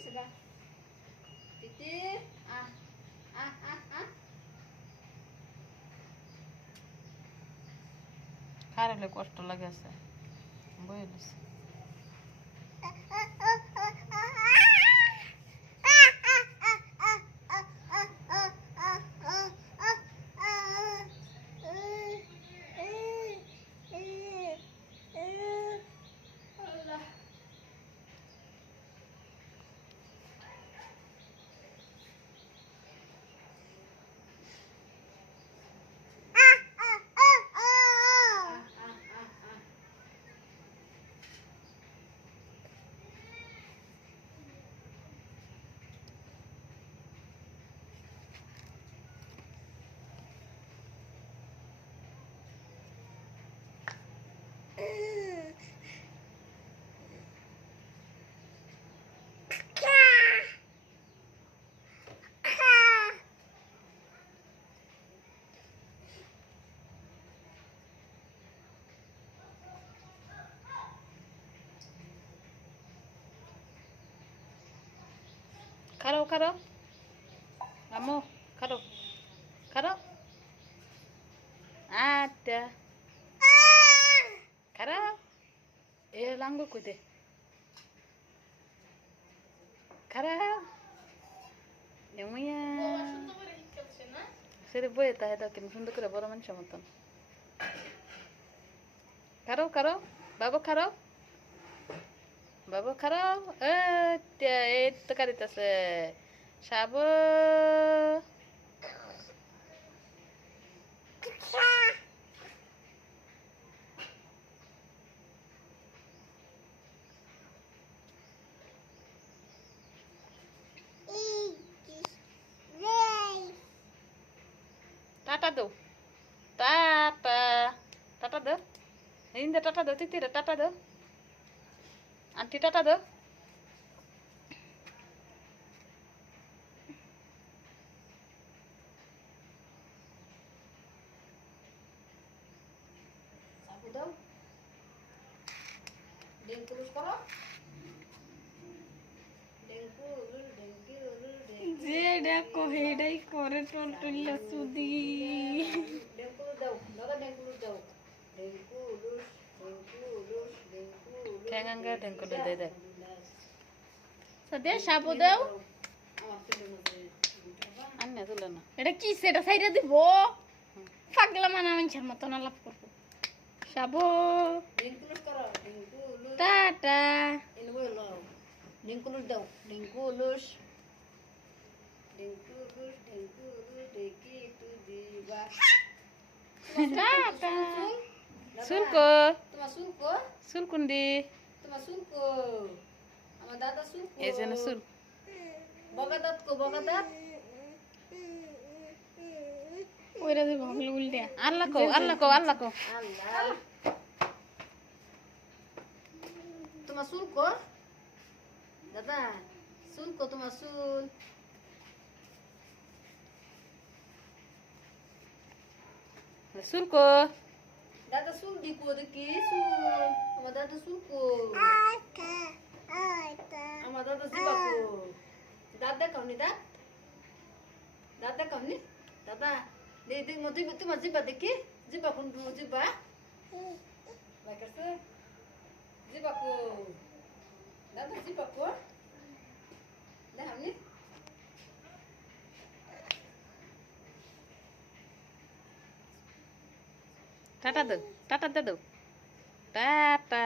sudah. Titi, ah, ah, ah, ah. খারালে কষ্ট লাগে আছে বইলিস খারো খারো আম্মু খারো খারো আটা খারো এ লাঙ্গল কইতে খারো এমইয়া সেরে বইয়ে তাহে দাও কেমন সুন্দর করে বড় মানুষের মতন খারো খারো বাবু খারো বাবু খারো এই তো কারিতেছে সাবু টাটা দাও টাটা টাটা দাও ইন্দে টাটা দাও তিতিরে টাটা দাও আন্টি টাটা দাও Sabu daw. Dengkulus karo. Dengkulus, dengkulus, dengkulus. যে দেখো হেডাই করে টলটল্লা সুদি Dengkulus daw. Daga dengkulus daw. Dengkulus, dengkulus, dengkulus. ঠ্যাঙ্গাঙ্গা ঠ্যাঙ্কুলো দে দে সদে সাবু দাও আমার ছেলে মধ্যে আন্না তুলে না এটা কি সেটা সাইডে দিব পাগলা মানা মানুষের মতন আলাপ করবো সাবু dengkulus karo. Dengkulus. Tata Ini boleh lo. Dengkulus daw. Dengkulus. Dengkulus, dengkulus, deki itu di bawah. টাটা সুলকো Tuma sulko. সুলকুন্ডি Tuma sulko. Sama dada sulko. এই যে না সুল Bogadat ko, bogadat. ওইটা দিব উল্টে আল্লাহ কো আল্লাহ কো আল্লাহ কো Allah. Tuma sulko. Dada. Sulko, tuma sul. সুলকো Dada sul di ko deki sul. Sama dada sulko. Sama dada zibako. Dada kau ni dad? Dada kau ni? Dada. Di mo tuma ziba deki? Ziba kundu ziba. Baik se. Ziba ko. Dada ziba ko. Dah hamni? Tata দাও tata দাও tata